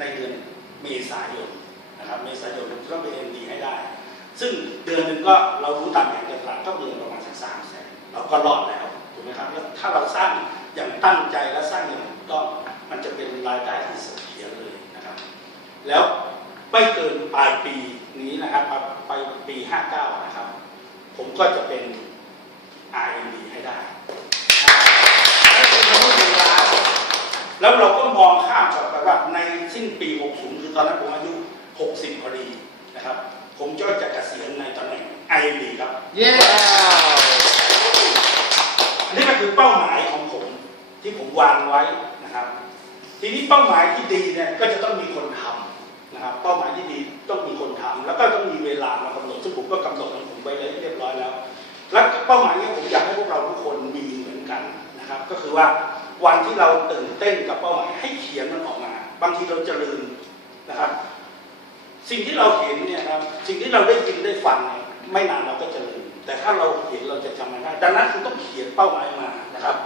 ในเดือนเมษายนนะครับเมษายนเราต้องเป็น MD ให้ได้ ซึ่งเดือนหนึ่งก็เรารู้ตามแผนการตลาดก็เดือนประมาณสักสามแสนเราก็รอดแล้วถูกไหมครับแล้วถ้าเราสร้างอย่างตั้งใจและสร้างอย่างถูกต้องมันจะเป็นรายได้ที่เสถียรเลยนะครับ แล้วไม่เกินปลายปีนี้นะครับไปปี 59 นะครับ ผมก็จะเป็น RMD ให้ได้นั่นคือมนุษย์เวลา แล้วเราก็มองข้ามช็อตไปว่าในสิ้นปี 60 คือตอนนั้นผมอายุ 60พอดีนะครับ ผมก็จะเกษียณในตำแหน่ง IMD ครับ เย้อันนี้ก็คือเป้าหมายของผมที่ผมวางไว้นะครับ ทีนี้เป้าหมายที่ดีเนี่ยก็จะต้องมีคนทำนะครับ เป้าหมายที่ดีต้องมีคนทำแล้วก็ต้องมีเวลามากำหนดซึ่งผมก็กำหนดของผมไว้เรียบร้อยแล้ว และเป้าหมายนี้ผมอยากให้พวกเราทุกคนมีเหมือนกันนะครับ ก็คือว่า วันที่เราตื่นเต้นกับเป้าหมายให้เขียนมันออกมา บางทีเราจะลืมนะครับ สิ่งที่เราเห็นเนี่ยครับสิ่งที่เราได้ยินได้ฟังเนี่ยไม่นานเราก็จะลืมแต่ถ้าเราเห็นเราจะจำมันได้ดังนั้นคุณต้องเขียนเป้าหมายมานะครับ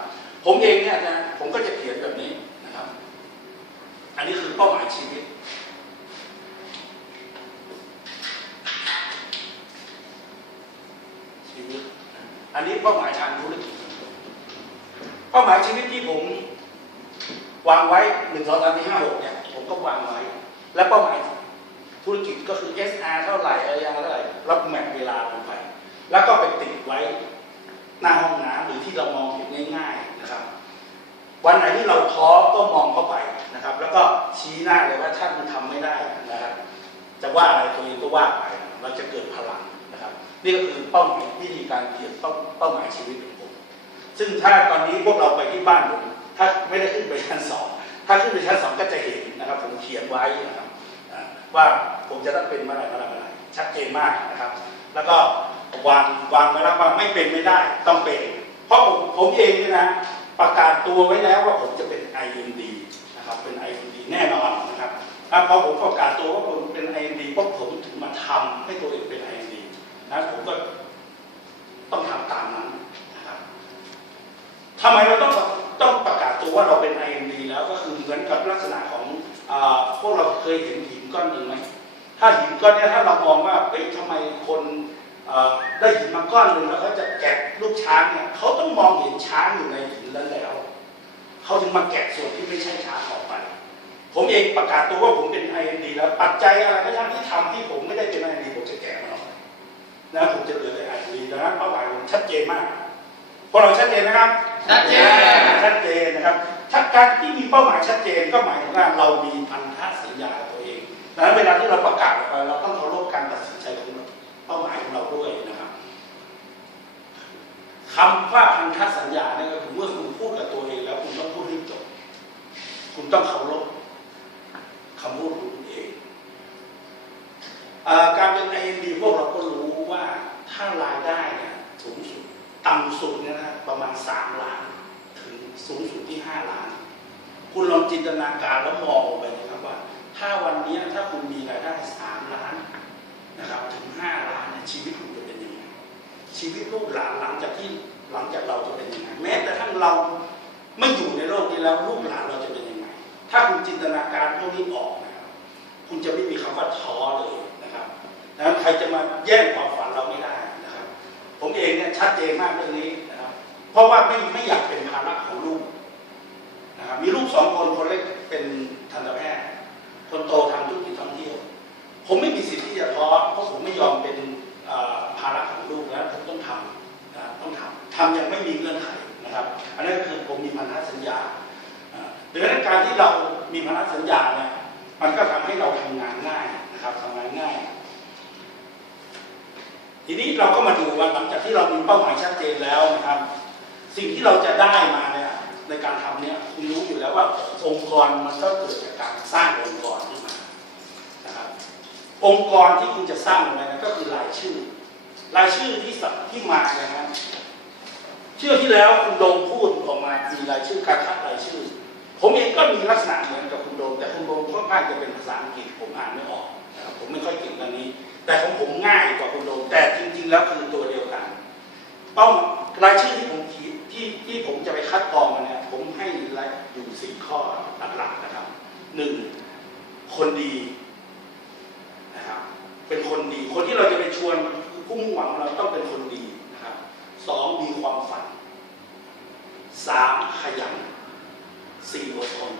ผมเองเนี่ยนะผมก็จะเขียนแบบนี้นะครับ อันนี้คือเป้าหมายชีวิตชีวิต อันนี้เป้าหมายทางธุรกิจ เป้าหมายชีวิตที่ผม วางไว้หนึ่งสองสามสี่ห้าหกเนี่ยผมก็วางไว้ และเป้าหมายธุรกิจก็คือ SR เท่าไหร่อะไรยังเท่าไหร่รับแมทเวลาลงไป แล้วก็ไปติดไว้หน้าห้องน้ำหรือที่เรามองเห็นง่ายๆนะครับ วันไหนที่เราท้อก็มองเข้าไปนะครับ แล้วก็ชี้หน้าเลยว่าท่านมันทำไม่ได้นะครับจะว่าอะไรตัวเองก็ว่าไป เราจะเกิดพลังนะครับ นี่ก็คือเป้าหมายวิธีการเขียนเป้าเป้าหมายชีวิตของผ ซึ่งถ้าตอนนี้พวกเราไปที่บ้านผมถ้าไม่ได้ขึ้นไปชั้นสองถ้าขึ้นไปชั้นสองก็จะเห็นนะครับ ผมเขียนไว้นะครับว่าผมจะต้องเป็นเมื่อไหร่เมื่อไหร่เมื่อไหร่ชัดเจนมากนะครับ แล้วก็วางวางไว้แล้วว่าไม่เป็นไม่ได้ต้องเป็น เพราะผมผมเองเนี่ยนะประกาศตัวไว้แล้วว่าผมจะเป็น IND นะครับเป็น IND แน่นอนนะครับถ้าพอผมประกาศตัวว่าผมเป็น IND ปุ๊บผมถึงมาทำให้ตัวเองเป็น IND นะผมก็ต้องทำตามนั้น ไมเราต้องต้องประกาศตัวว่าเราเป็น IND แล้วก็คือเหมือนกับลักษณะของอพวกเราเคยเห็นหินก้อนหนึ่งไหมถ้าหินก้อนนี้ถ้าเรามองว่าเอ้ยทำไมคนได้หินมาก้อนหนึ่งแล้วเขาจะแกะลูกช้างเนี่ยเขาต้องมองเห็นช้างอยู่ในหินนั้นแล้วเขาถึงมาแกะส่วนที่ไม่ใช่ช้างออกไป ผมเองประกาศตัวว่าผมเป็น IND แล้วปัจจัยอะไรก็ตามที่ทำที่ผมไม่ได้เป็น IND ผมจะแกะมันออกนะผมจะเหลือแต่ IND นะเป้าหมายผมชัดเจนมากพวกเราชัดเจนนะครับ ชัดเจนชัดเจนนะครับถ้าการที่มีเป้าหมายชัดเจนก็หมายถึงว่าเรามีพันธสัญญาตัวเองดังนั้นเวลาที่เราประกาศออกไปเราต้องเคารพการตัดสินใจของเป้าหมายของเราด้วยนะครับคำว่าพันธสัญญาเนี่ยก็คือเมื่อคุณพูดกับตัวเองแล้วคุณต้องพูดให้จบ คุณต้องเคารพคำพูดของคุณเองการเป็น IND พวกเราก็รู้ว่าถ้ารายได้เนี่ย ต่ำสุดเนี่ยนะประมาณ 3 ล้าน ถึงสูงสุดที่ 5 ล้าน คุณลองจินตนาการแล้วมองไปนะครับว่า ถ้าวันนี้ถ้าคุณมีรายได้ 3 ล้านนะครับถึง 5 ล้านเนี่ยชีวิตคุณจะเป็นยังไงชีวิตลูกหลานหลังจากที่หลังจากเราจะเป็นยังไงแม้แต่ทั้งเราไม่อยู่ในโลกนี้แล้วลูกหลานเราจะเป็นยังไง ถ้าคุณจินตนาการพวกนี้ออกนะครับคุณจะไม่มีคำว่าท้อเลยนะครับดังนั้นใครจะมาแย่งความฝันเราไม่ได้ ผมเองเนี่ยชัดเจนมากเรื่องนี้นะครับ เพราะว่าไม่ไม่อยากเป็นภาระของลูกนะครับมีลูกสองคนคนเล็กเป็นทันตแพทย์คนโตทำธุรกิจท่องเที่ยว ผมไม่มีสิทธิ์ที่จะท้อเพราะผมไม่ยอมเป็นภาระของลูกแล้วผมต้องทำนะต้องทำทำอย่างไม่มีเงื่อนไขนะครับ อันนั้นก็คือผมมีพันธสัญญาอ่าดังนั้นการที่เรามีพันธสัญญาเนี่ยมันก็ทำให้เราทำงานง่ายนะครับทำงานง่าย ทีนี้เราก็มาดูว่าหลังจากที่เรามีเป้าหมายชัดเจนแล้วนะครับ สิ่งที่เราจะได้มาเนี่ยในการทำเนี่ยคุณรู้อยู่แล้วว่าองค์กรมันก็เกิดจากการสร้างองค์กรขึ้นมานะครับองค์กรที่คุณจะสร้างออกมาเนี่ยก็คือรายชื่อ รายชื่อที่สัที่มาเนี่ยนะครับเชื่อที่แล้วคุณโดมพูดออกมามีรายชื่อการคัดรายชื่อ ผมเองก็มีลักษณะเหมือนกับคุณโดมแต่คุณโดมค่อนข้างจะเป็นภาษาอังกฤษผมอ่านไม่ออกนะครับผมไม่ค่อยเก่งตรงนี้ แต่ของผมง่ายกว่าคุณโดมแต่จริง ๆ แล้วคือตัวเดียวกันต้องรายชื่อที่ผมคิดที่ที่ผมจะไปคัดกรองมาเนี่ยผมให้รายอยู่สี่ข้อหลักๆนะครับหนึ่งคนดีนะครับเป็นคนดี คนที่เราจะไปชวนผู้มุ่งหวังเราต้องเป็นคนดีนะครับสองมีความฝันสามขยันสี่อดทน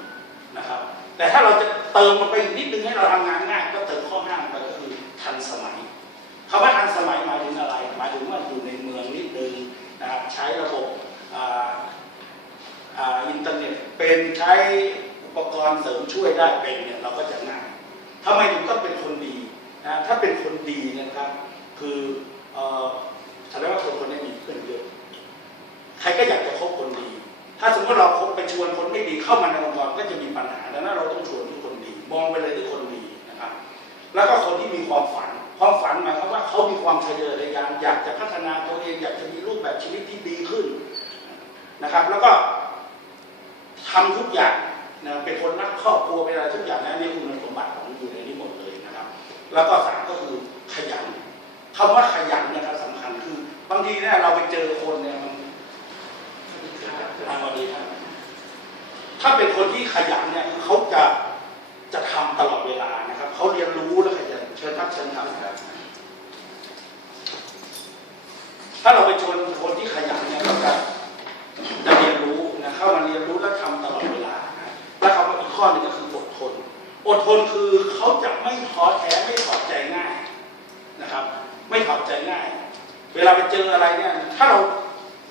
นะครับ แต่ถ้าเราจะเติมมันไปอีกนิดนึงให้เราทำงานง่ายก็เติมข้อห้ามไปก็คือ ทันสมัยคำว่าทันสมัยหมายถึงอะไร หมายถึงว่าอยู่ในเมืองนิดนึงนะครับใช้ระบบอินเทอร์เน็ตเป็นใช้อุปกรณ์เสริมช่วยได้เป็นเนี่ยเราก็จะง่ายทำไมถึงต้องเป็นคนดีนะถ้าเป็นคนดีนะครับ คือเอ่อแสดงว่าคนคนนี้มีเพื่อนเยอะใครก็อยากจะคบคนดี ถ้าสมมติเราคบไปชวนคนไม่ดีเข้ามาในองค์กรก็จะมีปัญหาดังนั้นเราต้องชวนทุกคนดี มองไปเลยที่คนดีนะครับ แล้วก็ คนที่มีความฝัน ความฝันหมายความว่าเขามีความทะเยอทะยานอยากจะพัฒนาตัวเองอยากจะมีรูปแบบชีวิตที่ดีขึ้นนะครับ แล้วก็ทำทุกอย่างนะเป็นคนรักครอบครัวเป็นอะไรทุกอย่างนะนี่คุณสมบัติของอยู่ในนี้หมดเลยนะครับ แล้วก็สามก็คือขยันคำว่าขยันเนี่ยครับสำคัญคือบางทีเนี่ยเราไปเจอคนเนี่ยมันทางวันนี้ครับถ้าเป็นคนที่ขยันเนี่ยคือเขาจะ จะทำตลอดเวลานะครับเขาเรียนรู้แล้วขยันเชิญครับเชิญครับครับถ้าเราไปชวนคนที่ขยันเนี่ยเราจะจะเรียนรู้นะเข้ามาเรียนรู้และทำตลอดเวลานะแล้วเขาอีกข้อหนึ่งก็คืออดทน อดทนคือเขาจะไม่ท้อแท้ไม่ถอดใจง่ายนะครับ ไม่ถอดใจง่าย เวลาไปเจออะไรเนี่ยถ้าเรา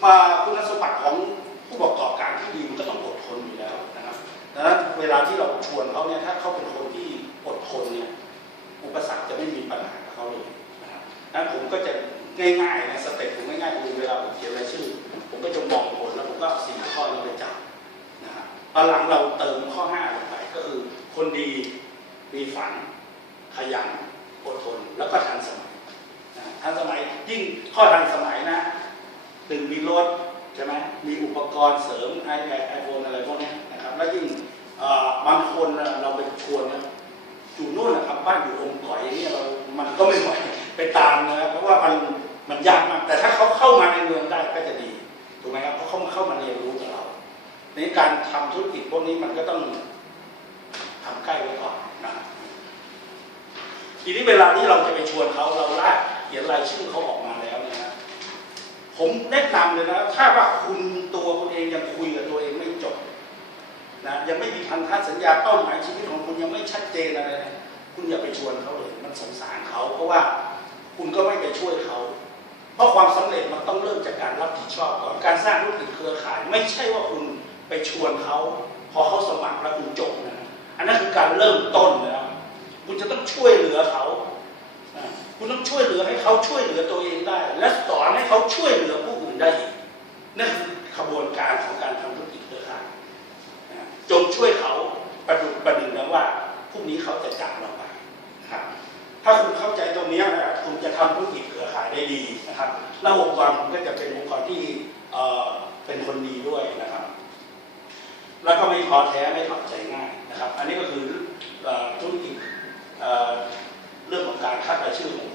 มาคุณสมบัติของผู้ประกอบการที่ดีมันก็ต้องอด ดังนั้นเวลาที่เราชวนเขาเนี่ยถ้าเขาเป็นคนที่อดทนเนี่ยอุปสรรคจะไม่มีปัญหากับเขาเลยนะครับนั้นผมก็จะง่ายๆนะสเต็ปผมง่ายๆคือเวลาผมเขียนรายชื่อ ผมก็จะมองผลแล้วผมก็สี่ข้อนี้ไปจับนะครับตอนหลังเราเติมข้อห้าลงไปก็คือ คนดีมีฝัน ขยันอดทนแล้วก็ทันสมัยนะทันสมัยยิ่งข้อทันสมัยนะตึงมีรถใช่ไหมมีอุปกรณ์เสริม iPad iPhone อะไรพวกนี้ นะครับแล้วยิ่งบางคนเราไปชวนนะอยู่นู่นนะครับบ้านอยู่องค์ก่อยเนี่ยเรามันก็ไม่ไหวไปตามนะครับเพราะว่ามันมันยากมากแต่ถ้าเขาเข้ามาในเมืองได้ก็จะดีถูกไหมครับเพราะเขาเข้ามาเรียนรู้จากเรา ในการทำธุรกิจพวกนี้มันก็ต้องทำใกล้ไว้ก่อนนะทีนี้เวลาที่เราจะไปชวนเขาเราลากเขียนรายชื่อเขาออกมาแล้วเนี่ยนะผมแนะนำเลยนะ ถ้าว่าคุณตัวคุณเองยังคุยกับตัวเองไม่จบ นะยังไม่มีพันธสัญญาเป้าหมายชีวิตของคุณยังไม่ชัดเจนอะไรนะคุณอย่าไปชวนเขาเลยมันสงสารเขาเพราะว่าคุณก็ไม่ไปช่วยเขา เพราะความสำเร็จมันต้องเริ่มจากการรับผิดชอบก่อนการสร้างธุรกิจเครือข่าย ไม่ใช่ว่าคุณไปชวนเขาพอเขาสมัครแล้วคุณจบนะอันนั้นคือการเริ่มต้นนะคุณจะต้องช่วยเหลือเขาคุณต้องช่วยเหลือให้เขาช่วยเหลือตัวเองได้ และสอนให้เขาช่วยเหลือผู้อื่นได้อีกนั่นคือขบวนการของการทำธุรกิจเครือข่าย จงช่วยเขาประดุจประดึงนะว่าพรุ่งนี้เขาจะจากเราไปครับถ้าคุณเข้าใจตรงนี้นะครับคุณจะทำธุรกิจเครือข่ายได้ดีนะครับแล้วองค์กรคุณก็จะเป็นองค์กรที่เป็นคนดีด้วยนะครับ แล้วก็ไม่ท้อแท้ไม่ถอดใจง่ายนะครับ อันนี้ก็คือธุรกิจเอ่อเรื่องของการคัดรายชื่อของ